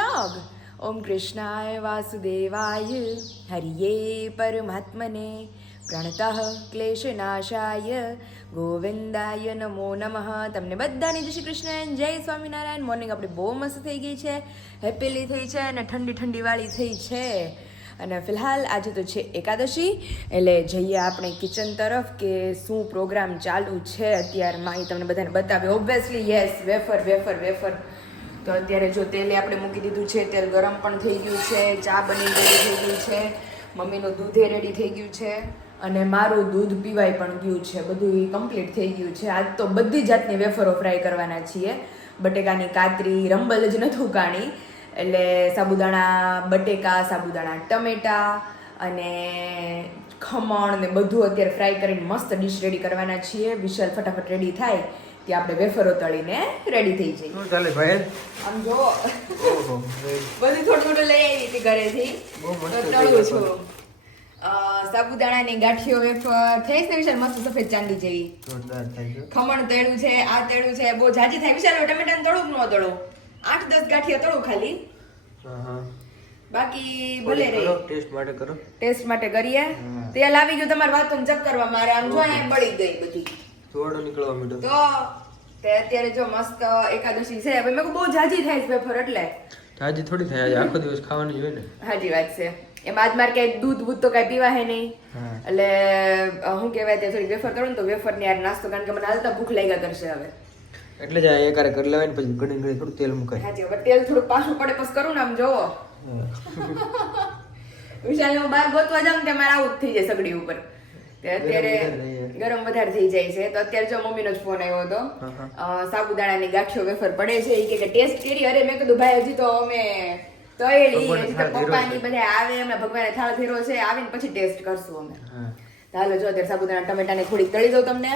vlog. Om Krishnaya Vasudevaya Hariye Paramatmane Pranatah Kleshanashaya ગોવિંદાય નમો નમઃ. તમને બધાને જય શ્રી કૃષ્ણ, જય સ્વામિનારાયણ. મોર્નિંગ આપણી બહુ મસ્ત થઈ ગઈ છે, હેપીલી થઈ છે અને ઠંડી ઠંડીવાળી થઈ છે. અને ફિલહાલ આજે તો છે એકાદશી, એટલે જઈએ આપણે કિચન તરફ કે શું પ્રોગ્રામ ચાલુ છે અત્યારમાં એ તમને બધાને બતાવે. Obviously yes, wafer wafer wafer. તો અત્યારે જો તેલે આપણે મૂકી દીધું છે, તેલ ગરમ પણ થઈ ગયું છે, ચા બની રેડી થઈ ગયું છે, મમ્મીનું દૂધે રેડી થઈ ગયું છે અને મારું દૂધ પીવાય પણ ગયું છે. બધું કમ્પ્લીટ થઈ ગયું છે. આજ તો બધી જાતની વેફરો ફ્રાય કરવાના છીએ. બટેકાની કાતરી, રંબલ જ નથી ઉકાણી, એટલે સાબુદાણા બટેકા, સાબુદાણા ટમેટા અને ખમણ ને બધું અત્યારે ફ્રાય કરીને મસ્ત ડીશ રેડી કરવાના છીએ. વિશાલ ફટાફટ રેડી થાય કે આપણે વેફરો તળીને રેડી થઈ જઈએ. શું ચાલે ભાઈ? આમ જો બધું થોડું થોડું લઈ આવી હતી ઘરેથી, તો તળું છું. સાબુદાણાની ગાંઠિયો વેફર થઈ છે વિશાલ, મસ્ત સફેદ ચાંદી જેવી. જોરદાર થાય છે. ખમણ તળ્યું છે, આ તળ્યું છે, બહુ જાજી થાય વિશાલ. ટમેટાનું તળું ન તળું, 8-10 ગાંઠિયા તળું ખાલી, બાકી ભલે રહી. ટેસ્ટ માટે કરો, ટેસ્ટ માટે કરીએ. તેલ આવી ગયું તમારી વાત ચેક કરવા મારે. આમ જો અહીંયા બળી ગઈ બધી, થોડો નીકળવા માંડ્યો તો તે અત્યારે જો મસ્ત એકાદશી છે. હવે મેં કહું બહુ જાજી થાય છે વેફર, એટલે તાજી થોડી થાય, આજે આખો દિવસ ખાવાની જ હોય ને. હાજી વાત છે. એમાં આજ મારે કઈ દૂધ બૂધ તો કઈ પીવા હે નહીં, એટલે શું કહેવાય તે થોડી વેફર કરું ને તો વેફર ની યાર નાસ્તો, કારણ કે મને હાલતા ભૂખ લાગ્યા કરશે હવે, એટલે જ આ એકારે કરી લેવાય ને પછી ઘણી ઘણી થોડું તેલ મુકાય. હાજી. હવે તેલ થોડું પાછું પડે પછી કરું ને, આમ જોવો વિશાલ હું બહાર ગોતવા જાઉં કે મારે આવું જ થઈ જાય સગડી ઉપર. અત્યારે ગરમ વધારે થઈ જાય છે. તો અત્યારે જો મમ્મીનો જ ફોન આવ્યો હતો, સાબુદાણાની ગાંઠિયો વેફર પડે છે, એ કે ટેસ્ટ કરી. અરે મેં કીધું ભાઈ હજી તો અમે તળેલી, હજી તો પપ્પાની બધા આવે, અમે ભગવાને થાળ ફેરો છે, આવીને પછી ટેસ્ટ કરશું અમે. હાલો જો અત્યારે સાબુદાણા ટમેટાને થોડીક તળી દઉં તમને.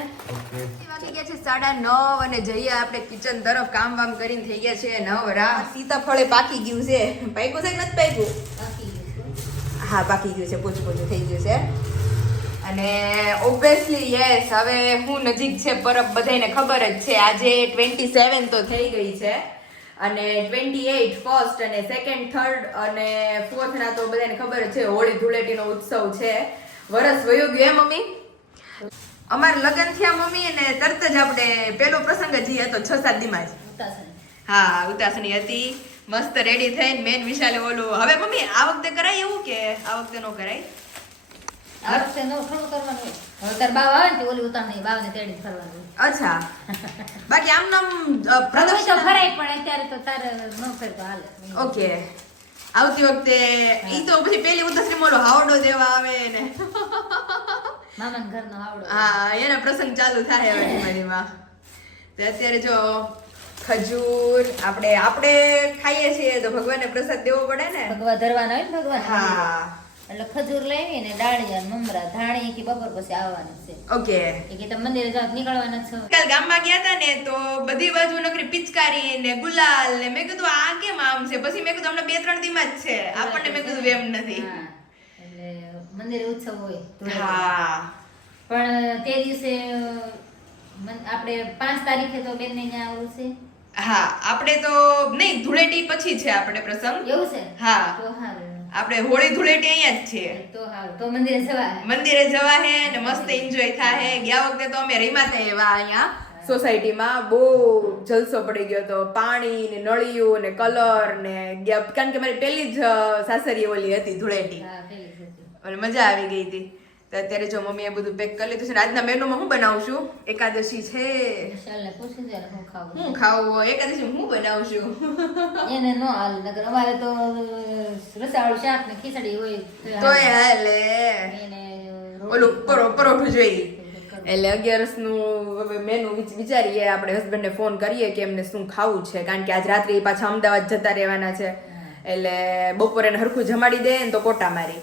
વાગી ગયા છે 9:30 અને જઈએ આપણે કિચન તરફ. કામ વામ કરીને થઈ ગયા છે 9. સીતાફળે પાકી ગયું છે. પાક્યું છે કે નથી પાક્યું? હા પાકી ગયું છે, પોચું પોચું થઈ ગયું છે. અને ઓબ્વિયસલી યસ, હવે હું નજીક છે પરબ, બધાને ખબર જ છે. આજે 27 તો થઈ ગઈ છે અને 28 ફર્સ્ટ અને સેકન્ડ, થર્ડ અને ફોર્થ ના તો બધાને ખબર જ છે હોળી ધૂળેટીનો ઉત્સવ છે. વરસ વયો ગયો એમ મમ્મી. અમાર લગ્ન થયા મમ્મી અને તરત જ આપણે પેલો પ્રસંગ જ હતો 6-7 દીમાં જ. હા ઉતાસણી હતી, મસ્ત રેડી થઈને મેન વિશાલે ઓલું. હવે મમ્મી આ વખતે કરાય એવું કે આ વખતે નો કરાય? આ વખતે નો થોડું કરવાનું હોય. હવે તાર બાવ આવે ને ઓલી ઉતાર નહીં, બાવને તેડી ફરવાનું. અચ્છા. બાકી આમ નામ પ્રદક્ષિણ ફરાય પણ અત્યારે તો તારે ન કરતો હાલે. ઓકે. આવતી વખતે ઈ તો પછી પેલી ઉતાસણી મોલો હાવડો દેવા આવે ને મામાના ઘરનો હાવડો. હા એના પ્રસંગ ચાલુ થાય હવે ધીમે. તો અત્યારે જો ખજૂર આપણે ખાઈએ છીએ તો ભગવાનને પ્રસાદ દેવો પડે ને, ભગવા ધરવાના હોય ને ભગવાન. હા એટલે ખજૂર લાવી ને ડાળિયા મમરા ધાણી કે બપોર પછી આવવાનું છે. ઓકે. એ કે તમે મંદિરે જાવ નીકળવાના છો. કાલ ગામમાં ગયા હતા ને તો બધી બાજુ નકરી પિચકારી ને ગુલાલ ને, મેં કીધું આ કેમ આમ છે? પછી મેં કીધું હમણાં 2-3 દીમાં જ છે, આપણને મેં કીધું એમ નથી. એટલે મંદિરે ઉત્સવ હોય. હા પણ તે દિવસે આપણે 5 તારીખે તો બેન ને ત્યાં આવું છે. હા આપણે તો નહીં, ધૂળેટી પછી છે આપણે પ્રસંગ. એવું છે? હા તો હારું. આપણે હોળી ધૂળેટી અહીંયા જ છીએ. તો હારું, તો મંદિરે જવા હે ને મસ્ત એન્જોય થાય. ગયા વખતે તો અમે રમ્યા હતા એવા અહીંયા સોસાયટીમાં, બહુ જલસો પડી ગયો હતો. પાણી ને નળિયું ને કલર ને, કારણ કે મારી પેલી જ સાસરી ઓલી હતી ધૂળેટી, અને મજા આવી ગઈ હતી. તો અત્યારે જો મમ્મીએ બધું પેક કરી લીધું છે. આજના મેનુમાં હું બનાવશું? એકાદશી છે, હું ખાવું એકાદશી હું બનાવશું? એને નો હાલ, નકર અમારે તો રસાવાળું શાક ને ખીચડી હોય તોય હાલે. ઓલું પરોઠું જોઈએ. એટલે 11 નું હવે મેનુ વિચારીએ. આપણે હસબન્ડને ફોન કરીએ કે એમને શું ખાવું છે, કારણ કે આજ રાત્રે પાછા અમદાવાદ જતા રહેવાના છે. એટલે બપોરે હરખું જમાડી દે ને તો કોટા મારી.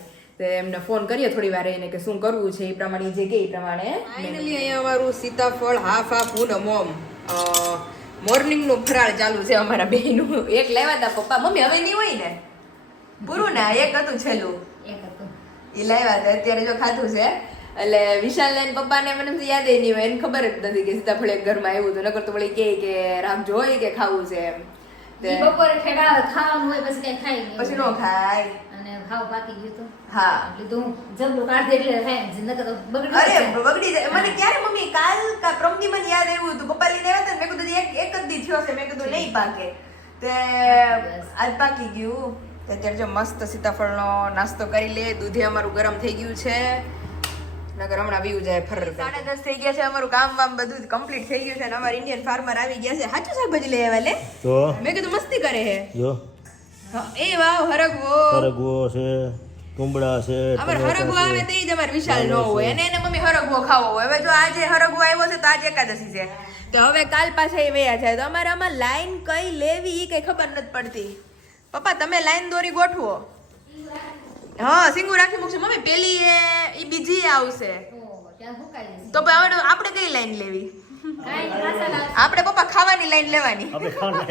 એમને ફોન કરીએ થોડી વાર એને કે શું કરવું છે, એ પ્રમાણે જે કે એ પ્રમાણે. ફાઇનલી અહીંયા અમારું સીતાફળ હાફ પૂનમ મોર્નિંગ નું ફરાળ ચાલુ છે અમારા બેનું. એક લાવ્યા હતા પપ્પા, મમ્મી હવે નહીં હોય ને પૂરું ને, એક હતું છેલ્લું એ લાવ્યા હતા. અત્યારે જો ખાધું છે. એટલે વિશાલ ને પપ્પા ને મને યાદ નહીં હોય, એને ખબર જ નથી કે સીતાફળ એક ઘરમાં આવ્યું હતું. નકર તો વળી કે રાખજો હોય કે ખાવું છે એમ. ઈ બપોરે ઠેડા ખાવાનું હોય પછી કઈ ખાઈ નહીં. પછી નો ખાય. અને ભાવ પાકી ગયું તો હા. એટલે તો હું જબલું કાઢી એટલે ખાય ને, નકર તો બગડી અરે જશે. બગડી જાય. મને ક્યારે મમ્મી કાલ કા પ્રમદી મને યાદ આવ્યું હતું, પપ્પા લઈને આવ્યા હતા ને, મેં કીધું એક જ દી થયો છે, મેં કીધું નહીં પાકે, તે આજ પાકી ગયું. તો અત્યારે જો મસ્ત સીતાફળનો નાસ્તો કરી લે. દૂધે અમારું ગરમ થઈ ગયું છે, નગર હમણાં પીવું જાય ફર. 10:30 થઈ ગયા છે, અમારું કામ વામ બધું કમ્પ્લીટ થઈ ગયું છે અને અમારા ઇન્ડિયન ફાર્મર આવી ગયા છે. સાચું શાકભાજી લઈ આવ્યા લે. જો મેં કીધું મસ્તી કરે હે. જો હા, એ વાવ હરગવો. સરગવો છે, કુંબળા છે, અમારે હરગવો આવે તો ઈ જ અમારે વિશાલ ન હોય, અને એને મમ્મી હરગવો ખાવો હોય. હવે જો આજે હરગવો આવ્યો છે તો આજે એકાદશી છે, તો હવે કાલ પાછા એ વયા જાય, તો અમારે આમાં લાઈન કઈ લેવી ઈ કઈ ખબર નથી પડતી. પપ્પા તમે લાઈન દોરી ગોઠવો. હા, સિંગુ રાખી મૂકશે મમ્મી. પેલી એ બીજી આવશે, તો ત્યાં સુકાઈ જશે. તો હવે આપણે કઈ લાઈન લેવી? કાંઈ નહીં, મસાલા આપણે પપ્પા ખાવાની લાઈન લેવાની. આપણે ખાવાનું.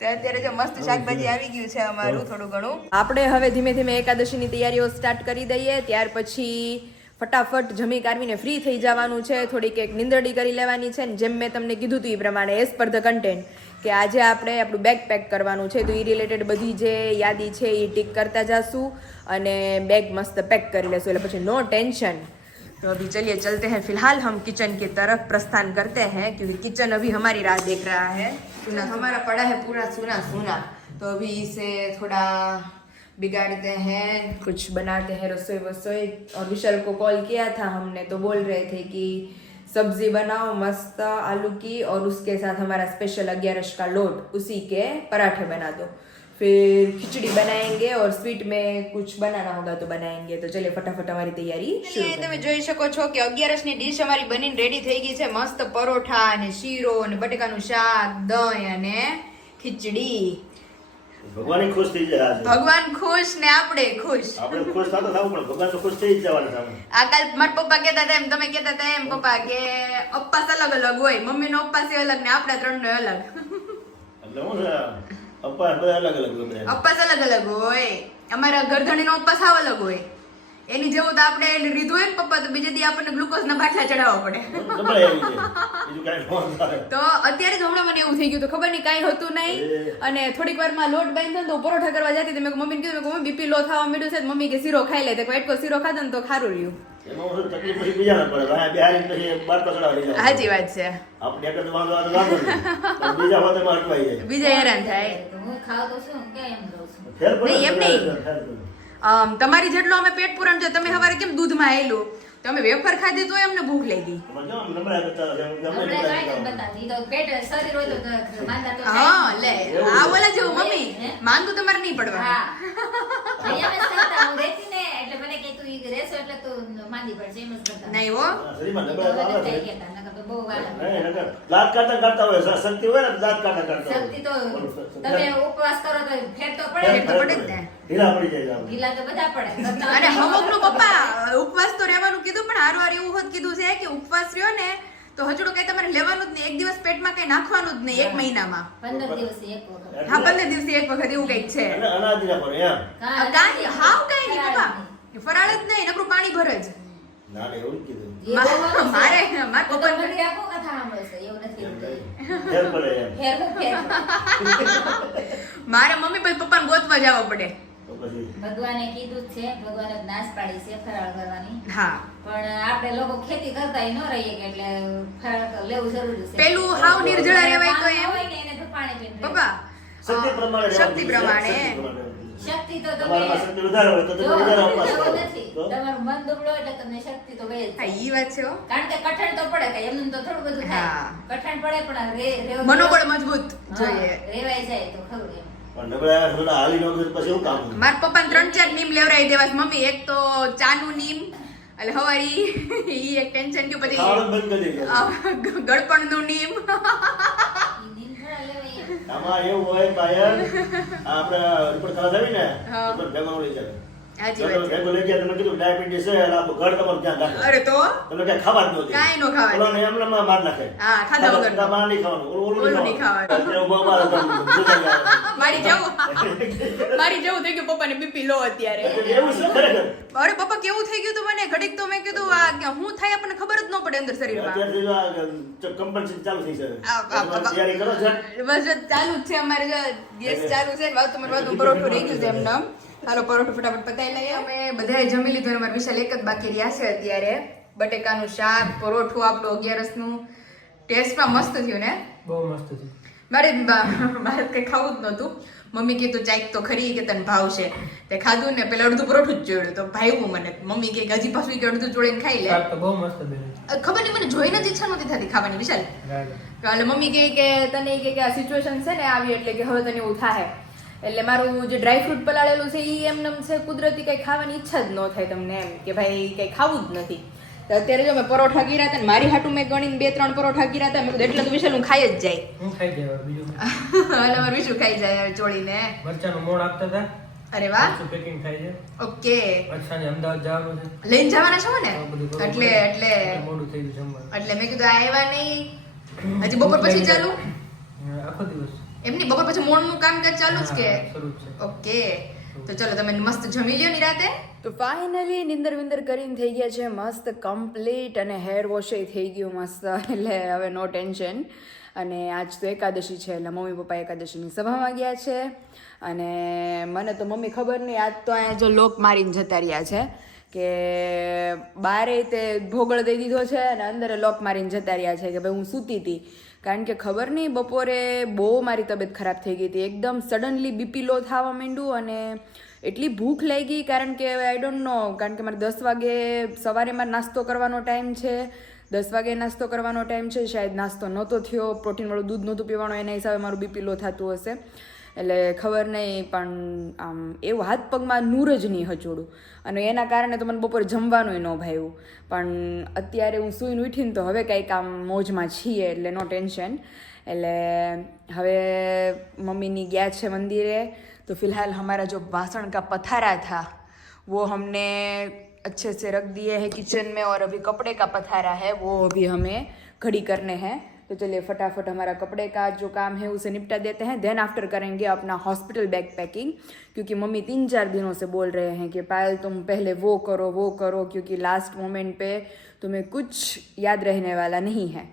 તો અત્યારે જો મસ્ત શાકભાજી આવી ગયું છે અમારું થોડું ઘણું. આપણે હવે ધીમે ધીમે એકાદશીની તૈયારીઓ સ્ટાર્ટ કરી દઈએ. ત્યાર પછી ફટાફટ જમી કાઢવીને ફ્રી થઈ જવાનું છે. થોડીક એક નિંદરડી કરી લેવાની છે, ને જેમ મેં તમને કીધું હતું એ પ્રમાણે એઝ પર ધ કન્ટેન્ટ કે આજે આપણે આપણું બેગ પેક કરવાનું છે, તો એ રિલેટેડ બધી જે યાદી છે એ ટીક કરતા જશું અને બેગ મસ્ત પેક કરી લેશું, એટલે પછી નો ટેન્શન. तो अभी चलिए चलते हैं, फिलहाल हम किचन की तरफ प्रस्थान करते हैं क्योंकि किचन अभी हमारी राह देख रहा है. सुना हमारा पड़ा है पूरा सूना सूना, तो अभी इसे थोड़ा बिगाड़ते हैं, कुछ बनाते हैं रसोई वसोई. और विशाल को कॉल किया था हमने, तो बोल रहे थे कि सब्जी बनाओ मस्त आलू की, और उसके साथ हमारा स्पेशल 11 का लोट, उसी के पराठे बना दो. फिर खिचड़ी बनाएंगे और स्वीट में कुछ बनाना होगा तो बनाएंगे. तो चलिए फटाफट हमारी तैयारी शुरू. તમે જોઈ શકો છો કે 11 ની ડીશ અમારી બનીને રેડી થઈ ગઈ છે. મસ્ત પરોઠા અને શીરો અને બટેકાનું શાક, દહીં અને ખીચડી. ભગવાન ખુશ થઈ જાય આજે. ભગવાન ખુશ ને આપણે ખુશ. આપણે ખુશ થતા થવું પણ ભગવાન તો ખુશ થઈ જ જવાના છે. આ કાલ મારા પપ્પા કહેતા હતા એમ, તમે કહેતા હતા એમ પપ્પા કે અપ્પાસ અલગ અલગ હોય, મમ્મીનો અપ્પાસ અલગ ને આપણા ત્રણનો અલગ. એટલે હું છે અપ્પા બધા અલગ અલગ હોય બધા. અપ્પાસ અલગ અલગ હોય. અમારા ગરધણીનો અપ્પાસ આવ અલગ હોય. એની જેવું તો આપણે લીધું હોય ને પપ્પા, તો બીજે દી આપણને ગ્લુકોઝના બાટલા ચડાવવા પડે. ડબલ આવી જાય. બીજું કાંઈ ન થાય. તો અત્યારે જ હમણાં મને એવું થઈ ગયું, તો ખબર નહીં કાંઈ હતું નહીં, અને થોડીક વારમાં લોટ બાંધ્યો ને તો પરોઠા કરવા જતી હતી. મેં મમ્મીને કીધું, મેં મમ્મી બીપી લો થવા માંડ્યું છે, મમ્મી કે શીરો ખાઈ લે. તો વાટકો શીરો ખાધો ને તો ખારું રહ્યું. એમાં હું તકલીફ પછી બીજાને પડે. ભાઈ બિહારી પછી બાટલો ચડાવી લઈ જાવ. સાચી વાત છે. આપણે એક જ વાંધો આવે તો વાંધો નહીં. પણ બીજા હોતેમાં અટવાઈ જાય. બીજા હેરાન થાય. તો હું ખાવ તો શું કે એમ રહું છું. ફેર પડે નહીં, એમ નહીં. ફેર પડે. તમારી જેટલો અમે પેટ પૂરણ છે. તમે સવારે કેમ દૂધમાં આવેલું, તમે વેફર ખાધી તોય અમને ભૂખ લાગી. પણ જો નબળા કરતા હોય, એમ ગમે આપણે નબળા કાંઈ કરતા નથી બતાવતી. ઈ તો પેટ શરીર હોય તો માંદા તો હા થાય. લે, આ ઓલા જેવું મમ્મી માંદું તમારે નહીં પડવા. હા. અહીંયા મેં કરતા હું રહેતી ને, એટલે મને કે તું ઈ રહેશો એટલે તું માંદી પડશે, એમ જ કરતા. નહીં હો. હોય. શરીરમાં તો નબળા તો હવે આવે થઈ જ. ગયા તા, નકર તો બહુ વાર. નહીં, નકર દાંત કાઢતા કાઢતા હોય. શક્તિ હોય ને તો દાંત કાઢતા કાઢતા હોય. શક્તિ તો તમે ઉપવાસ કરો તો ફેર તો પડે ફેર ને. તો પડે જ ને. ઢીલા પડી જાય આપણે. ગીલા તો બધા પડે. અને અમુકનું પપ્પા ઉપવાસ તો રહેવાનું કીધું, પણ હારવાર એવું હોત કીધું છે કે ઉપવાસ રહ્યો ને તો હજુ કઈ તમારે લેવાનું જ નહીં, એક દિવસ પેટમાં કઈ નાખવાનું જ નહીં 1 મહિનામાં. 15 દિવસે એક વખત. હા, 15 દિવસે એક વખત એવું કઈક છે. અને અનાજ ના પડે એમ. કાંઈ હાવ કઈ નહીં પપ્પા, ફરાળ જ નહીં, નકરું પાણી ભરે જ. ના ને એવું જ કીધું. એ બોલવાનું છે. મારા તો પપ્પા મને આખો કથા સાંભળે છે, એવું નથી એવું કંઈ. ફેર પડે એમ. ફેર હું ફેર. મારા મમ્મી પછી પપ્પાને ગોતવા જવા પડે. તો પછી ભગવાને કીધું જ છે, ભગવાને જ નાશ પાડી છે ફરાળ કરવાની. હા, પણ આપણે લોકો ખેતી કરતા ન રહીએ કે એટલે ફરાળ તો લેવું જરૂરી છે. પેલું હાવ નિર્જળા રહેવાય તો પાણી એમ. હોય ને એને તો પાણી પીને રહેવું. પપ્પા શક્તિ પ્રમાણે શક્તિ પ્રમાણે. શક્તિ તો તમારામાં તમે શક્તિ વધારે હોય તો જો, તમે વધારે ઉપવાસ એવું કરો. નથી. તો તમારું મન દુબળું હોય એટલે તમને શક્તિ તો બે જ હા, છે. ઈ વાત છે હો. કારણ કે કઠણ તો પડે કે એમનું તો થોડું બધું થાય. હા. કઠણ પડે પણ રેવું મનોબળ મજબૂત હા, જોઈએ. રેવાઈ જાય તો ખરું એમ. પણ નબળા થોડા હાલી નો પછી એવું કામ છે? મારા પપ્પાને 3-4 નીમ લેવરાઈ દેવા છે. મમ્મી એક તો ચાનું નીમ, એટલે હવારી ઈ એક ટેન્શન કે પછી ખાવાનું બંધ કરી દે. ગળપણનું નીમ. ઈ નીમ થોડા લેવાય એમ. આમાં એવું હોય પાયલ આપણે રિપોર્ટ થવા જાવી ને હા. રિપોર્ટ ભેગો લઈ જાય. સાચી જો વાત તમે છે. ભેગો લઈ ગયા તમે કીધું ડાયાબિટીસ છે એટલે આપણું ઘર તમારું ધ્યાન રાખે. અરે તો તમે ક્યાં ખાવા જ ન દે. કાંઈ નો ખાવા દે. ઓલાને એમને માર નાખે. હા, ખાધા વગર. બહાર નહીં ખાવાનું. ઓલું ઓલું નહીં ખાવાનું. અત્યારે ઉભા ઉભા હતા તમે જોતા ગયા. મારી જવું મારી જેવું થઈ ગયું પપ્પાને બીપી લો અત્યારે. એવું છે ખરેખર. અરે પપ્પા કેવું થઈ ગયું તું મને ઘડીક તો મેં કીધું આ કે હું થાય આપણને ખબર જ ન પડે અંદર શરીરમાં. અત્યારથી આ compulsion ચાલુ થઈ છે. તૈયારી કરો ઝટ. બસ ચાલુ જ છે અમારે જો ગેસ ચાલુ છે ને વાત તમારું પરોઠું રહી ગયું છે એમ નામ. હાલો પરોઠું ફટાફટ પતાવી લઈએ. અમે બધાએ જમી લીધું અને અમારે વિશાલ એક જ બાકી રહ્યા છે અત્યારે. બટેકાનું શાક પરોઠું આપણું 11નું ટેસ્ટમાં મસ્ત થયું ને. બહુ મસ્ત છે. મારે કઈ ખાવું જ નહોતું. મમ્મી કીધું ચાઈક તો ખરી કે તને ભાવશે. તે ખાધું ને પેલા અડધું પરોઠું જ જોયું તો ભાવ્યું મને. મમ્મી કે હજી પાછું કે અડધું ચોળીને ખાઈ લે. તો બહુ મસ્ત બને. ખબર નહીં મને જોઈને જ ઈચ્છા નહોતી થતી ખાવાની વિશાલ. એટલે મમ્મી કહે કે તને કે આ સિચ્યુએશન છે ને આવી એટલે કે હવે તને એવું થાય. એટલે મારું જે ડ્રાયફ્રૂટ પલાળેલું છે એ એમને છે કુદરતી કઈ ખાવાની ઈચ્છા જ ન થાય તમને એમ કે ભાઈ કઈ ખાવું જ નથી. તો અત્યારે જો મેં પરોઠા ગીરા હતા ને મારી હાટું મેં ગણીને 2-3 પરોઠા ગીરા હતા. મેં કીધું એટલે તો વિશાલ હું ખાઈ જ જાય. હું ખાઈ જાય બીજું. એટલે મારું વિશુ ખાઈ જાય ચોળીને. મરચાનું મોણ આપતા હતા. અરે વાહ. પેકિંગ થાય છે. ઓકે. અચ્છા અમદાવાદ જવાનું છે. લઈને જવાના છો ને એટલે એટલે મોડું થઈ ગયું જમવાનું. એટલે મેં કીધું આવ્યા નહીં હજી બપોર પછી ચાલુ આખો દિવસ એમની બપોર પછી મોડનું કામકાજ ચાલુ જ કે શરૂ છે. ઓકે તો ચલો તમે મસ્ત જમી લ્યો ની રાતે. તો ફાઇનલી નિંદર વિંદર કરીને થઈ ગયા છે મસ્ત કમ્પ્લીટ અને હેર વોશ થઈ ગયું મસ્ત. એટલે હવે નો ટેન્શન. અને આજ તો એકાદશી છે એટલે મમ્મી પપ્પા એકાદશીની સભામાં ગયા છે. અને મને તો મમ્મી ખબર નહીં આજ તો અહીંયા જો લોક મારીને જતા રહ્યા છે કે બારે તે ભોગળ દઈ દીધો છે અને અંદર લોક મારીને જતા રહ્યા છે કે ભાઈ હું સૂતી હતી. કારણ કે ખબર નહીં બપોરે બહુ મારી તબિયત ખરાબ થઈ ગઈ હતી. એકદમ સડનલી બીપી લો થવા માંડ્યું અને એટલી ભૂખ લાગી કારણ કે આઈ ડોન્ટ નો કારણ કે મારે 10 વાગે સવારે મારે નાસ્તો કરવાનો ટાઈમ છે. 10 વાગે નાસ્તો કરવાનો ટાઈમ છે. શાયદ નાસ્તો નહોતો થયો પ્રોટીનવાળું દૂધ નહોતું પીવાનું એના હિસાબે મારું બીપી લો થતું હશે. એટલે ખબર નહીં પણ આમ એવું હાથ પગમાં નૂર જ નહીં હચોડું અને એના કારણે તો મને બપોરે જમવાનું ન ભાવ્યું. પણ અત્યારે હું સૂઈને ઉઠીને તો હવે કંઈક આમ મોજમાં છીએ એટલે નો ટેન્શન. એટલે હવે મમ્મીની ગયા છે મંદિરે. तो फिलहाल हमारा जो बासन का पथारा था वो हमने अच्छे से रख दिए हैं किचन में और अभी कपड़े का पथारा है वो अभी हमें घड़ी करने हैं. तो चलिए फटाफट हमारा कपड़े का जो काम है उसे निपटा देते हैं. देन आफ्टर करेंगे अपना हॉस्पिटल बैग पैकिंग क्योंकि मम्मी 3-4 दिनों से बोल रहे हैं कि पायल तुम पहले वो करो क्योंकि लास्ट मोमेंट पे तुम्हें कुछ याद रहने वाला नहीं है.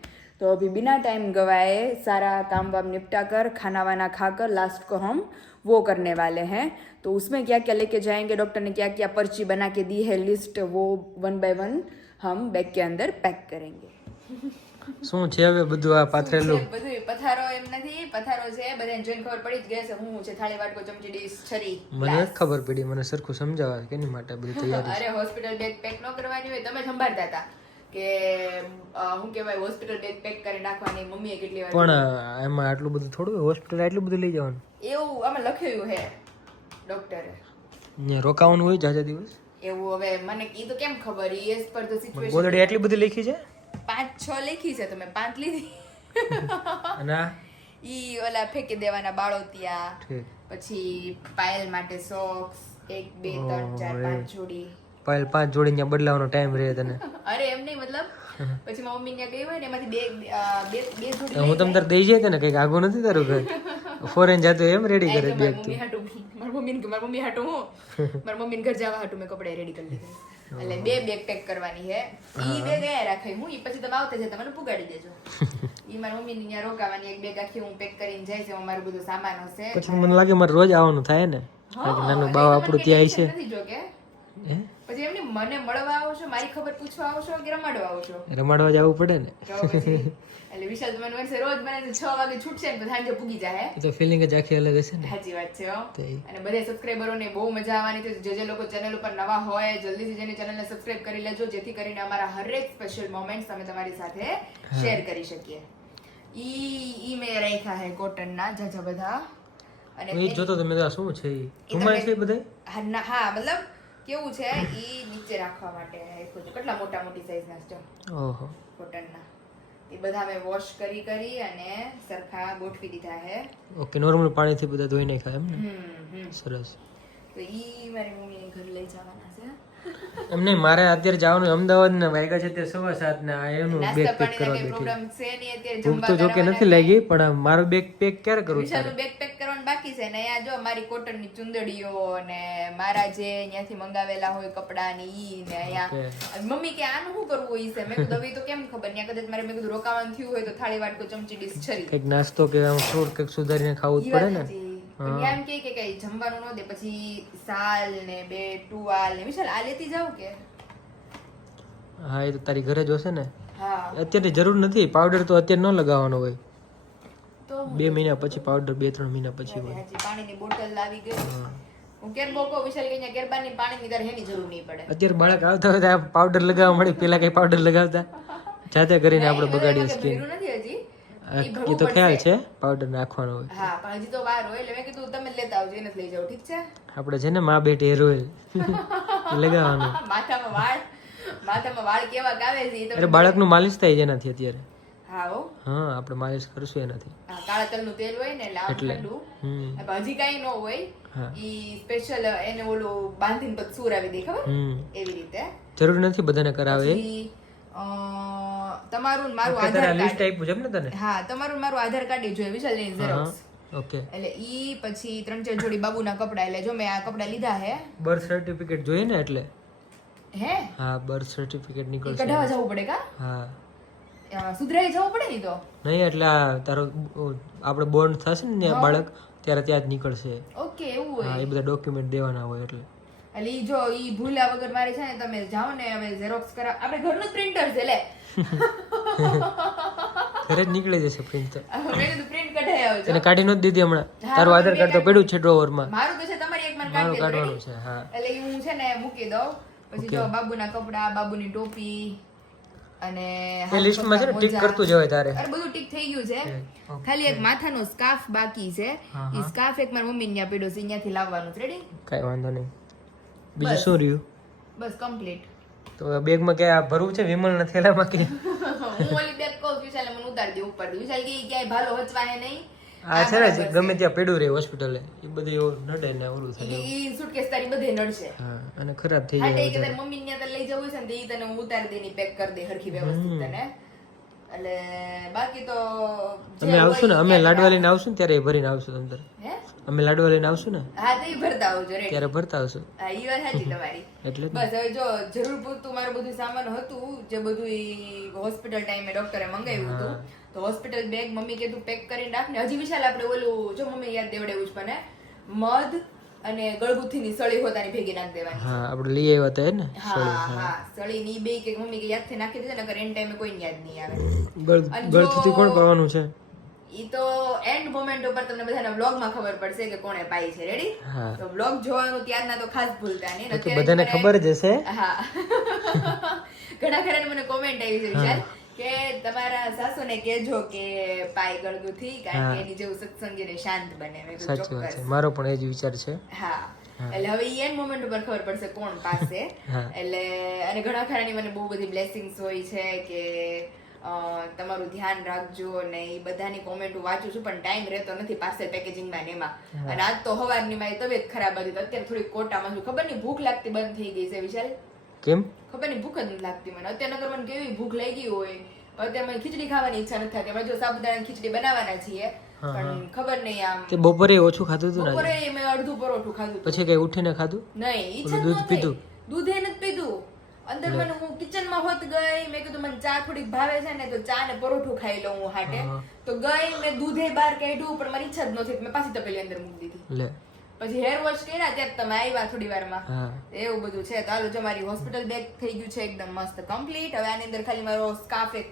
तो अभी बिना टाइम गवाए सारा काम वाम निपटा कर खाना वाना खाकर लास्ट को हम वो करने वाले हैं. तो उसमें क्या क्या लेके जाएंगे डॉक्टर ने क्या क्या पर्ची बना के दी है लिस्ट वो 1 by 1 हम बैग के अंदर पैक करेंगे. શું છે હવે બધું આ પાથરેલું બધું પથારો એમ નથી પથારો છે બધાને જોઈને ખબર પડી જ ગઈ છે હું છે થાળી વાટકો ચમચી ડીશ છરી મને ખબર પડી મને સરખું સમજાવવા કેની માટે બધી તૈયારી અરે હોસ્પિટલ બેગ પેક ન કરવાની હોય તમે સંભાળતા હતા કે હું કહેવાય હોસ્પિટલ બેગ પેક કરી નાખવાની મમ્મીએ કેટલી વાર પણ એમાં આટલું બધું થોડું હોસ્પિટલ આટલું બધું લઈ જવાનું એવું આમાં લખ્યું હે ડોક્ટરે અહીંયા રોકાવાનું હોય જાજા દિવસ એવું હવે મને કીધું કેમ ખબર એઝ પર ધ સિચ્યુએશન બોલડી આટલી બધી લખી છે 5-6 લખી છે તમે 5 લીધી અને ઈ ઓલા ફેંકી દેવાના બાળોતિયા પછી પાયલ માટે સોક્સ 1 2 3 4 5 જોડી પાયલ 5 જોડી ત્યાં બદલાવાનો ટાઈમ રહે તને અરે એમ નહીં મતલબ પછી મમ્મી ને ગઈ હોય ને એમાંથી બે જોડી હું તમ તાર દઈ જાય તને કઈક આગો નથી તારું ઘર ફોરેન જાતો એમ રેડી કરે બેગ તું મારી મમ્મી હાટું હું મારી મમ્મી ઘર જવા હાટું મેં કપડે રેડી કરી દીધા એટલે 2 બેગ પેક કરવાની છે ઈ બે ગયા રાખી હું ઈ પછી તમે આવતે છે તમને પુગાડી દેજો ઈ મારી મમ્મી ની ત્યાં રોકાવાની એક બેગ આખી હું પેક કરીને જાય છે મારું બધું સામાન હશે પછી મને લાગે મારે રોજ આવવાનું થાય ને નાનું બાવ આપણું ત્યાં છે નથી જો કે પછી એમને મને મળવા આવશો મારી ખબર પૂછવા આવશો કે રમાડવા આવશો રમાડવા જવું પડે ને તો પછી એટલે વિશાલ મને વર્ષે રોજ મને 6 વાગે છૂટશે ને સાંજે પૂગી જાય તો ફીલિંગ જ આખી અલગ હશે ને સાચી વાત છે અને બધા સબસ્ક્રાઇબરોને બહુ મજા આવવાની છે જે લોકો ચેનલ ઉપર નવા હોય જલ્દીથી જેની ચેનલને સબસ્ક્રાઇબ કરી લેજો જેથી કરીને અમારા હરેક સ્પેશિયલ મોમેન્ટ્સ અમે તમારી સાથે શેર કરી શકીએ. ઈ મેં રાખ્યા હે કોટનના જાજા બધા અને એ જોતો તમે શું છે ઈ ઘુમાય છે બધા હા મતલબ કેવું છે ઈ નીચે રાખવા માટે રાખ્યું છે કેટલા મોટા મોટી સાઈઝના છે ઓહો કોટનના એ બધા મેં વોશ કરી અને સરખા ગોઠવી દીધા હે. ઓકે નોર્મલ પાણીથી બધા ધોઈ નાખ્યા એમ ને સરસ. તો ઈ મારી મમ્મી ઘર લઈ જવાના છે એમ નહીં મારે અત્યારે જવાનું અમદાવાદ ને વાગ્યા છે તે 7:15 ને આ એનું બેગ પેક કરવા બેઠી પ્રોબ્લેમ છે નહીં અત્યારે ભૂખ તો જોકે નથી લાગી પણ મારું બેગ પેક ક્યારે કરું વિશાલનું બેગ પેક કરવાનું આવવાનું બાકી છે ને અહીંયા જો મારી કોટનની ચુંદડીઓ ને મારા જે અહીંયાથી મંગાવેલા હોય કપડા ને ઈ ને અહીંયા મમ્મી કે આનું શું કરવું હોય છે મેં કીધું હવે તો કેમ ખબર ત્યાં કદાચ મારે મેં કીધું રોકાવાનું થયું હોય તો થાળી વાટકો ચમચી ડીશ છરી કંઈક નાસ્તો કે ફ્રૂટ કંઈક સુધારીને ખાવું જ ઈ પડે વાત ને સાચી. પણ એમ કે કઈ જમવાનું ન દે પછી સાલ ને બે ટુવાલ ને વિશાલ આ લેતી જાવ કે હા એ તો તારી ઘરે જ હશે ને હા અત્યારે જરૂર નથી પાવડર તો અત્યારે ન લગાવવાનો હોય તો 2 મહિના પછી પાવડર 2-3 મહિના પછી હોય હજી પાણીની બોટલ આવી ગઈ હું કેરબો કહું વિશાલ કે અહીંયા કેરબાની પાણીની તારે હેની જરૂર નહીં પડે અત્યારે બાળક આવતા હોય તો પાવડર લગાવવા મળે પેલા કઈ પાવડર લગાવતા જાતે કરીને આપણે બગાડીએ સ્કિન ભર્યું નથી હજી એ તો ખ્યાલ છે પાવડર નાખવાનો હોય હા પણ હજી તો વાર હોય એટલે મેં કીધું તમે જ લેતા આવજો એને જ લઈ જાઓ ઠીક છે આપણે છે ને માં બેટી હેર ઓઇલ લગાવવાનું માથામાં વાળ કેવા ગાવે છે ઈ અરે તમને બાળકનું માલિશ થાય છે એનાથી અત્યારે હા હો હા આપણે માલિશ કરશું એનાથી હા, કાળા તલનું તેલ હોય ને એટલે આમ એટલે. ઠંડુ હમ પણ હજી કાંઈ ન હોય હા. ઈ સ્પેશિયલ એને ઓલું બાંધીને પછી સૂર આવી દે ખબર એવી રીતે જરૂર નથી બધાને કરાવે પછી, તમારું ને મારું કે આધાર તારા લિસ્ટ કાર્ડ આપ્યું છે એમ ને તને હા તમારું ને મારું આધાર કાર્ડ ય જોઈએ વિશાલ ની ઝેરોક્સ ઓકે એટલે ઈ પછી 3-4 જોડી બાબુના કપડા એટલે જો મેં આ કપડા લીધા હે બર્થ સર્ટિફિકેટ જોઈએ ને એટલે હે હા બર્થ સર્ટિફિકેટ ઈ નીકળશે કઢાવા જવું પડે કા હા સુધરાઈ જવું પડે ને તો નહીં એટલે આ તારો આપણે બોર્ન થશે ને ત્યાં બાળક ત્યારે ત્યાં જ નીકળશે ઓકે એવું હોય હા એ બધા ડોક્યુમેન્ટ દેવાના હોય એટલે એટલે ઈ જો ઈ ભૂલ્યા વગર મારે છે ને તમે જાઓ ને હવે ઝેરોક્સ કરાવ આપણે ઘરનું પ્રિન્ટર છે લે ઘરે જ નીકળી જશે પ્રિન્ટ તો મેં કીધું પ્રિન્ટ કઢાઈ આવજો એને કાઢી નથી દીધી હમણાં તારું આધાર કાર્ડ તો પડ્યું જ છે ડ્રોવરમાં મારું તો છે તમારી એક મને મારું કાઢી કાઢવાનું છે હા એટલે ઈ હું છે ને મૂકી દઉં પછી જો બાબુના કપડા બાબુની ટોપી અને એ લિસ્ટમાં છે ને ટીક કરતું જવાય તારે અરે બધું ટીક થઈ ગયું છે ખાલી એક માથાનો સ્કાર્ફ બાકી છે ઈ સ્કાર્ફ એક મારી મમ્મી ત્યાં પડ્યો છે અહીંયાથી લાવવાનું છે રેડી કાંઈ વાંધો નહીં બીજું શું રહ્યું બસ કમ્પ્લીટ તો બેગમાં કે આ ભરવું છે વિમલના થેલામાં કે હું ઓલી બેગ કહું વિશાલ મને ઉતારી દે ઉપર વિશાલ કે ક્યાંય ભાલો હચવાય નહીં આ છે ને ગમે ત્યાં પડ્યું રહે હોસ્પિટલે એ બધું એવું નડે ને ઓલું થાય ઈ સુટકેસ તારી બધે નડશે હા અને ખરાબ થઈ હા જાય કે તારી મમ્મી ને ત્યાં લઈ જવું છે ને તો ઈ તને હું ઉતારી દઈને પેક કરી દે હરખી વ્યવસ્થિત તને એટલે બાકી તો અમે આવશું ને અમે લાડવા લઈને આવશું ને ત્યારે એ ભરીને આવશું અંદર હે અમે લાડવા લઈને આવશું ને હા તો ઈ ભરતા આવજો રેડી ત્યારે ભરતા આવશું હા ઈ વાત સાચી તમારી એટલે જ ને. બસ હવે જો જરૂર પૂરતું મારું બધું સામાન હતું જે બધું ઈ હોસ્પિટલ ટાઈમે ડોક્ટરે મંગાવ્યું હતું તો હોસ્પિટલ બેગ મમ્મી કીધું પેક કરીને રાખ ને હજી વિશાલ આપણે ઓલું જો મમ્મી યાદ દેવડેવું જ મને મધ અને ગળગુથીની સળી હોતાની ભેગી નાખી દેવાની હા આપણે લઈ આવ્યા હતા એ ને હા સળી ની બે કે મમ્મી કે યાદથી નાખી દેજે નકર એન ટાઈમે કોઈ યાદ નહીં આવે અને ગળથી કોણ પાવાનું છે ઈ તો એન્ડ મોમેન્ટ ઉપર તમને બધાના વ્લોગ માં ખબર પડશે કે કોણે પાઈ છે રેડી હા તો વ્લોગ જોવાનું ત્યારના તો ખાસ ભૂલતા નહીં તો બધાને ખબર જ હશે હા ઘણા ખરા મને કોમેન્ટ આવી છે વિશાલ કે તમારા સાસુને કહેજો કે પાય ગળગુથી કારણ કે એની જેવું સત્સંગી ને શાંત બને મેં કીધું સાચી વાત ચોક્કસ. છે મારો પણ એ જ વિચાર છે હા એટલે હવે ઈ એન્ડ મોમેન્ટ ઉપર ખબર પડશે કોણ પાસે હા. એટલે અને ઘણા ખરાની મને બહુ બધી બ્લેસિંગ્સ હોય છે કે તમારું ધ્યાન રાખજો ને એ બધાની કોમેન્ટ વાંચું છું પણ ટાઈમ રહેતો નથી પાર્સલ પેકેજિંગમાં ને એમાં અને આજ તો હવારની મારી તબિયત ખરાબ હતી તો અત્યારે થોડી કોટામાં છું ખબર નહીં ભૂખ લાગતી બંધ થઈ ગઈ છે વિશાલ કેમ ખબર નહીં ભૂખ જ નથી લાગતી મને અત્યારે નગર મને કેવી ભૂખ લાગી હોય અત્યારે મને ખીચડી ખાવાની ઈચ્છા નથી થતી અમે જો સાબુદાણાની ખીચડી બનાવવાના છીએ પણ ખબર નહીં આમ તે બપોરે ઓછું ખાધું હતું ને બપોરે મેં અડધું પરોઠું ખાધું હતું. પછી કઈ ઉઠીને ખાધું નહીં ઈચ્છા ઓલું દૂધ જ પીધું? નહોતી. દૂધે નથી પીધું અંદર મને હું કિચનમાં હોત ગઈ મેં કીધું મને ચા થોડીક ભાવે છે ને તો ચા ને પરોઠું ખાઈ લઉં હું હાટે તો ગઈ મેં દૂધે બહાર કાઢ્યું પણ મારી ઈચ્છા જ નહોતી મેં પાછી તપેલી અંદર મૂકી દીધી લે પછી હેર વોશ કર્યા ત્યારે તમે આવ્યા થોડી વારમાં હા એવું બધું છે તો હાલો જો મારી હોસ્પિટલ બેગ થઈ ગયું છે એકદમ મસ્ત કમ્પ્લીટ હવે આની અંદર ખાલી મારો સ્કાર્ફ એક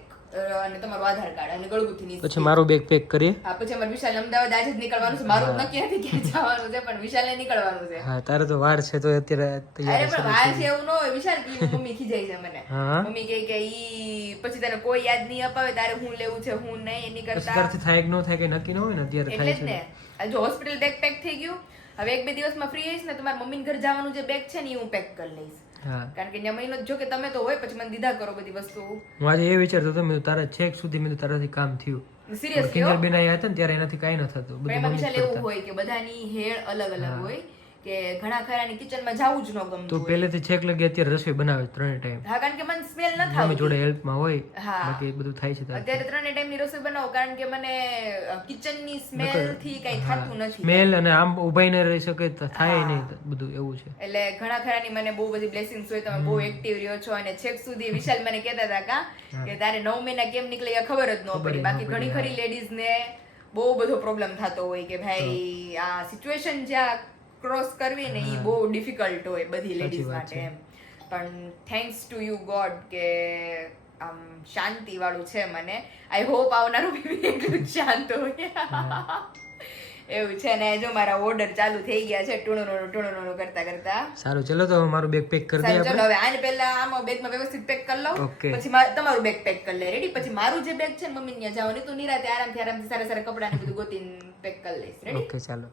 અને તમારું આધાર કાર્ડ અને ગળગુથીની પછી મારું બેગ પેક કરીએ હા પછી અમારે વિશાલ અમદાવાદ આજે જ નીકળવાનું છે મારું જ નક્કી નથી ક્યાં જવાનું છે પણ વિશાલે નીકળવાનું છે હા તારે તો વાર છે તો અત્યારે તૈયાર અરે પણ વાર છે એવું ન હોય વિશાલ કે મમ્મી ખીજાય છે મને હા. મમ્મી કહે કે ઈ પછી તને કોઈ યાદ નહીં અપાવે તારે હું લેવું છે હું નહીં એની પછી કરતા તારથી થાય કે ન થાય કે નક્કી ન હોય ને અત્યારે એટલે થાય જ છે ને આ જો હોસ્પિટલ બેગ પેક થઈ ગયું હવે 1-2 દિવસમાં ફ્રી આવીશ ને તમારા મમ્મીને ઘર જવાનું જે બેગ છે ને એ હું પેક કરી લઈશ હા કારણ કે ત્યાં મહિનો જો કે તમે તો હોય પછી મને દીધા કરો બધી વસ્તુ હું આજે એ વિચારતો હતો મેં કીધું તારા છેક સુધી મેં કીધું તારાથી કામ થયું સિરિયસલી કિંજલ બેન આયા હતા ને ત્યારે એનાથી કાંઈ ન થતું પણ બધું એમાં મમ્મી જ વિશાલ એવું કરતા. હોય કે બધાની હેડ અલગ અલગ હોય કે ઘણા ખરાની કિચનમાં જવું જ ન ગમતું તું હોય. પહેલેથી છેક લગી અત્યારે રસોઈ બનાવે 3 ટાઈમ હા, કારણ કે મને સ્મેલ ન મમ્મી થાવતી. જોડે હેલ્પમાં હોય હા. બાકી એ બધું થાય છે તારે. અત્યારે 3 ટાઈમની રસોઈ બનાવું કારણ કે મને કિચનની સ્મેલ થી કઈ થતું નથી. સ્મેલ અને આમ ઉભાઈ ન રહી શકે તો થાય હા. નહીં બધું એવું છે. એટલે ઘણા ખરાની મને બહુ બધી બ્લેસિંગ્સ હોય, તમે બહુ એક્ટિવ રહ્યો છો અને છેક સુધી વિશાલ મને કહેતા હતા કે તારે 9 મહિના કેમ નીકળી એ ખબર જ ન પડી. બાકી ઘણી ખરી લેડીઝ ને બહુ બધો પ્રોબ્લેમ થતો હોય કે ભાઈ આ સિચ્યુએશન જ્યાં ક્રોસ કરવી ને એ બહુ ડિફિકલ્ટ હોય બધી લેડીઝ માટે એમ. પણ થેન્ક્સ ટુ યુ ગોડ કે આમ શાંતિ વાળું છે મને. આઈ હોપ આવનારું બી એટલું જ શાંત હોય. એવું છે ને જો મારા ઓર્ડર ચાલુ થઈ ગયા છે ટુણું કરતા કરતા. સારું ચલો તો મારું બેગ પેક કરી દઈએ સારું, આપણે. ચલો હવે આને પહેલા આમાં બેગમાં વ્યવસ્થિત પેક કરી લઉં, Okay. પછી તમારું બેગ પેક કરી લે. રેડી? પછી મારું જે બેગ છે ને મમ્મી ત્યાં જવાનું, તું નિરાતે આરામથી સારા સારા કપડાં ને બધું ગોતીને પેક કરી લઈશ. રેડી? ઓકે ચાલો.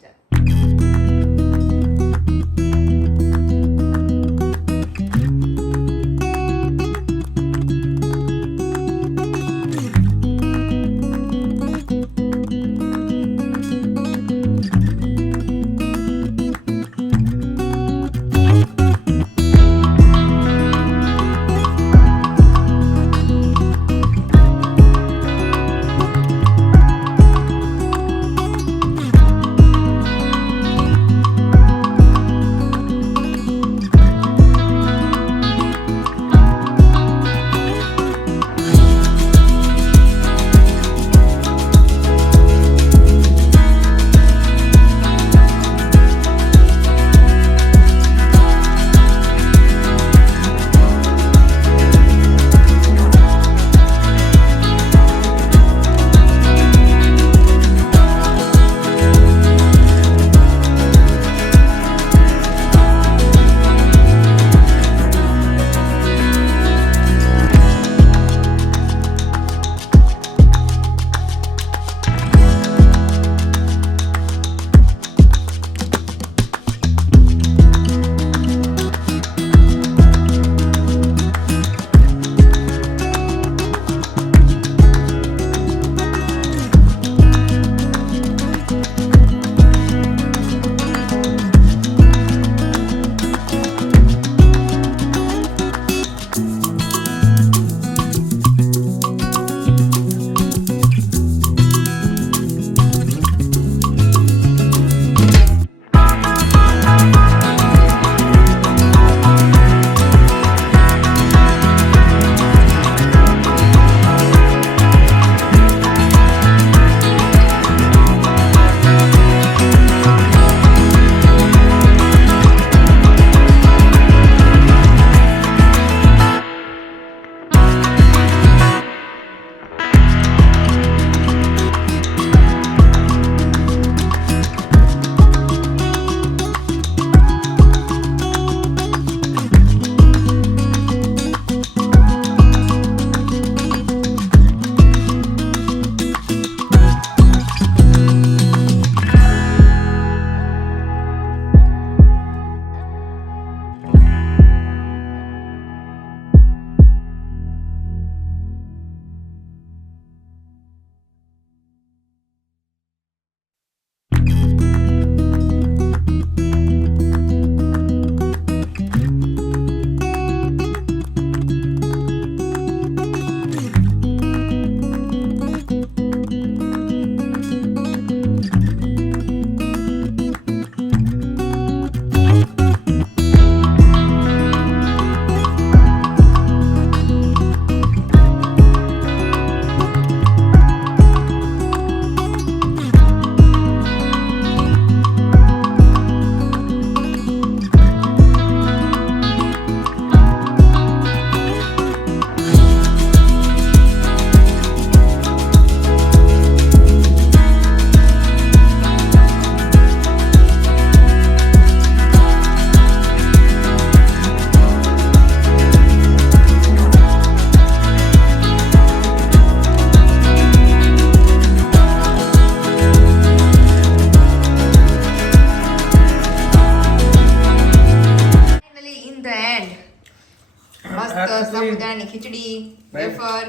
સાબુદાણાની ખીચડી, વેફર.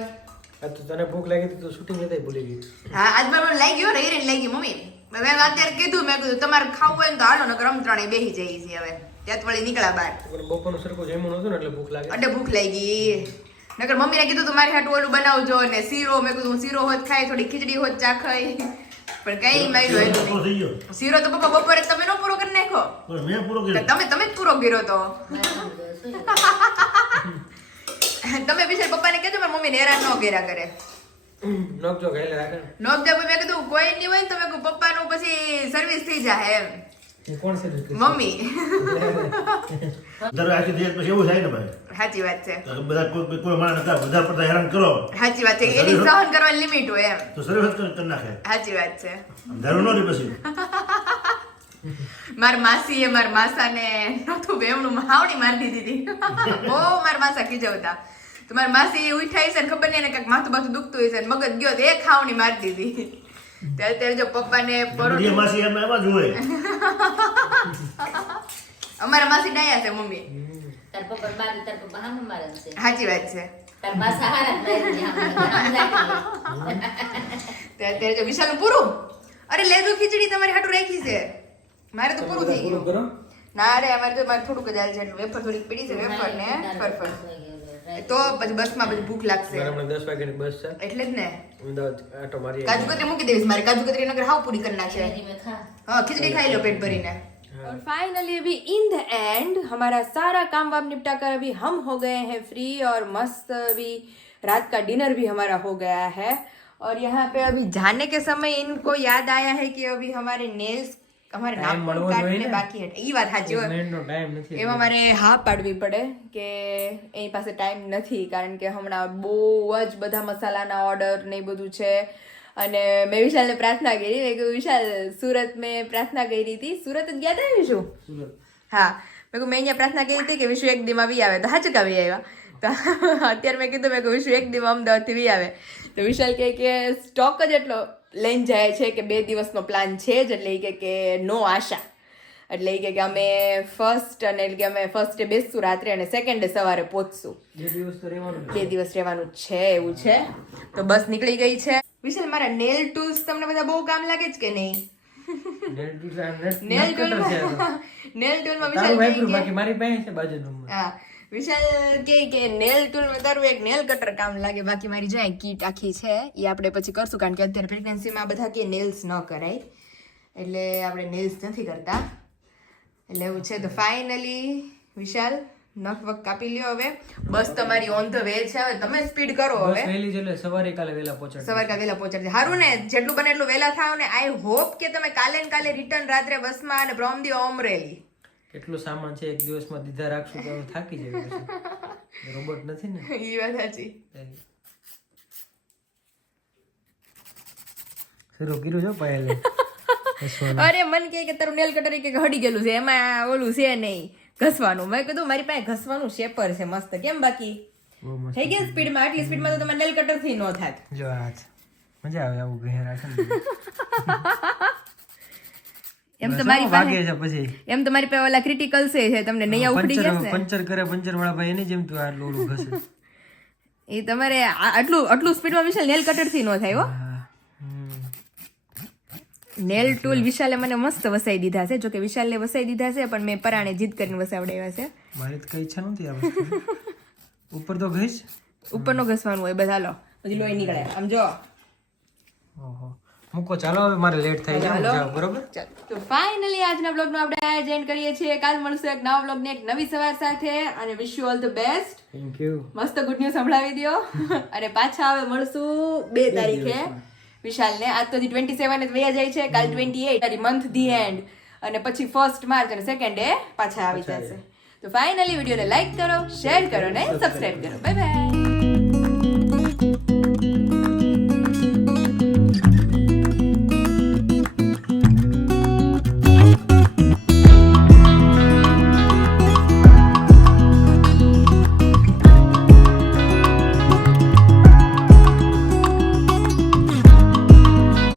આ તો તને ભૂખ લાગી હતી તો શૂટિંગ નતા ભૂલી ગઈ. હા આજ મને લાગી ગયો રે લાગી મમ્મી. મેં અત્યારે કીધું મેં કીધું તમારે ખાવું હોય ને તો હાલો નકર અમે ત્રણેય બેસી જઈએ છીએ હવે ત્યાં વળી નીકળ્યા બહાર બપોરનું સરખું જમવાનું હતું ને એટલે ભૂખ લાગે અડે ભૂખ લાગી નકર મમ્મીને કીધું તું મારી હાટુ ઓલું બનાવજો ને શીરો મેં કીધું હું શીરો હોત ખાઈ થોડી ખીચડી હોત ચા ખાઈ પણ કઈ માર્યું એનું પૂરો થઈ ગયો નહીં. શીરો તો પપ્પા બપોરે તમે નો પૂરો કરી નાખો પણ મેં પૂરો કર્યો તમે જ પૂરો કર્યો તો તમે બિચારા પપ્પાને કહેજો મારી મમ્મીને હેરાન ન કર્યા કરે નોકજો ખાઈ લે રાખે નોકજા મેં કીધું કોઈ નહીં હોય ને તમે પપ્પાનું પછી સર્વિસ થઈ જાય એમ એ કોણ છે મમ્મી દર આખી દિવસ પછી એવું થાય ને ભાઈ સાચી વાત છે તો બધા કોઈ માણસ હતા બધા પડતા હેરાન કરો સાચી વાત છે એની સહન કરવાની લિમિટ હોય એમ તો સર્વિસ કરી નાખે સાચી વાત છે ધરું ન રહે પછી મારા માસીએ મારા માસાને નહોતું બેવણું હાવડી મારી દીધી હતી બહુ મારા માસા ખીજવતા તો મારી માસી ઉઠાઈ છે ને ખબર નહીં એને કાંઈક માથું બાથું દુખતું હોય છે ને મગજ ગયો તો એક હાવણી મારી દીધી ત્યારે જો પપ્પાને બધી માસી એમાં જ હોય અમારા માસી ડાયા છે મમ્મી તાર પપ્પા મારે તાર પપ્પા હામે મારે છે સાચી વાત છે તાર માસા હારા જ મારે છે ત્યારે જો વિશાલનું પૂરું અરે લેજો ખીચડી તમારી હાટું રાખી છે મારે તો પૂરું થઈ ગયું કરો ના રે અમારે તો મારે થોડુંક જ હાલ છે એટલે વેફર થોડીક પડી છે વેફર ને ફરફર તો પછી બસમાં પછી ભૂખ લાગશે હમણાં 10 વાગ્યાની બસ છે એટલે જ ને અમદાવાદ આટો મારી કાજુ કતરી મૂકી દેવીશ મારે કાજુ કતરી નગર હાવ પૂરી કરી નાખે ખા हाँ खिचड़ी खाई लो पेट भरी ने और फाइनली अभी इन द एंड हमारा सारा काम वाम निपटा कर अभी हम हो गए हैं फ्री और मस्त अभी रात का डिनर भी हमारा हो गया है और यहाँ पे अभी जाने के समय इनको याद आया है कि अभी हमारे नेल्स हमारे Time नाखून મળવો જોઈએ काटने ને. बाकी है ये વાત સાચી હોય મિનિટનો ટાઈમ નથી એમાં મારે હા પાડવી પડે કે એની પાસે ટાઈમ નથી કારણ કે હમણાં બહુ જ બધા મસાલાના ઓર્ડર ને એ બધું છે અને મેં વિશાલને પ્રાર્થના કરી મેં કીધું વિશાલ સુરત મેં પ્રાર્થના કરી હતી સુરત જ ગયા હતા વિશુ હા મેં કહ્યું મેં અહીંયા પ્રાર્થના કરી હતી કે વિશુ એક દીમાં આવી આવે તો હાચું આવી આવ્યા તો અત્યારે મેં કીધું મેં કહ્યું વિશુ એક દીમાં અમદાવાદથી વી આવે તો વિશાલ કહે કે સ્ટોક જ એટલો લઈને જાય છે કે 2 દિવસનો પ્લાન છે જ એટલે એ કહે કે નો આશા એટલે એ કહે કે અમે ફર્સ્ટ અને એટલે કે અમે ફર્સ્ટ ડે બેસશું રાત્રે અને સેકન્ડ ડે સવારે પહોંચશું 2 દિવસ તો રહેવાનું 2 દિવસ રહેવાનું છે એવું છે તો બસ નીકળી ગઈ છે વિશાલ મારા નેલ ટૂલ્સ તમને બધા બહુ કામ લાગે છે કે નહીં નેલ ટૂલમાં વિશાલ કહે કે બાકી મારી પાસે છે બાજુનું હા વિશાલ કે નેલ ટૂલ માં તારું એક નેલ કટર કામ લાગે બાકી મારી જો કીટ આખી છે એ આપણે પછી કરશું કારણ કે અત્યારે પ્રેગ્નન્સીમાં બધા કે નેલ્સ ન કરાય એટલે આપણે નેલ્સ નથી કરતા એટલે એવું છે તો ફાઇનલી વિશાલ નખ વખ કાપી લ્યો હવે બસ તમારી ઓન ધ વે છે હવે તમે સ્પીડ કરો બસ હવે વહેલી છે એટલે સવારે કાલે વહેલા પહોંચાડ સવાર કા વહેલા પહોંચાડશે સારું ને જેટલું બને એટલું વહેલા થાવ ને આઈ હોપ કે તમે કાલે ને કાલે રિટર્ન રાત્રે બસમાં અને પ્રોમ દી અમરેલી કેટલું સામાન છે એક દિવસમાં દીધા રાખશું તો થાકી જાય પછી રોબોટ નથી ને એ વાત સાચી શરૂ કર્યું છે પાયલે અરે મન કે તારું નેલ કટર કે હડી ગયેલું છે એમાં ઓલું છે નહીં ઘસવાનું મેં કીધું મારી પાસે ઘસવાનું શેપર છે મસ્ત કેમ બાકી બહુ મસ્ત થઈ ગયા સ્પીડમાં આટલી સ્પીડમાં તો તમારે નેલ કટર થી ન થાત જો આ છે. મજા આવે આવું ઘેર રાખે ને એમ તો મારી વાગે પાસે છે પછી એમ તો મારી પાસે ઓલા ક્રિટિકલ છે તમને નૈયા ઉખડી ગયા છે પંચર કરે પંચર વાળા ભાઈ એની જેમ તું આટલું ઓલું ઘસે એ તમારે આટલું સ્પીડમાં વિશાલ નેલ કટર થી ન થાય હો નેલ ટૂલ વિશાલે મને મસ્ત વસાઈ દીધા છે જો કે વિશાલને વસાઈ દીધા છે પણ મેં પરાણે જીદ કરીને વસાવડાવ્યા છે મારી તો કઈ ઈચ્છા નહોતી આ વસ્તુ ઉપર તો ઘસ ઉપરનો ઘસવાનું હોય બધા લો પછી લોહી નીકળે આમ જો ઓહો મૂકો ચાલો હવે મારે લેટ થઈ જાય હાલો. જાવ બરોબર તો ફાઇનલી આજના બ્લોગનો આપણે આ જ એન્ડ કરીએ છીએ કાલ મળશું એક નવા બ્લોગ ને એક નવી સવાર સાથે અને wish you all the best thank you મસ્ત ગુડ ન્યૂઝ સંભળાવી દો અને પાછા હવે મળશું 2 તારીખે વિશાલને આજ તો 27 જ વયા જાય છે કાલ 28 મંથ ધી એન્ડ અને પછી 1 માર્ચ અને 2 ડે પાછા આવી જશે તો ફાઇનલી વિડીયોને લાઈક કરો શેર કરો ને સબસ્ક્રાઇબ કરો બાય બાય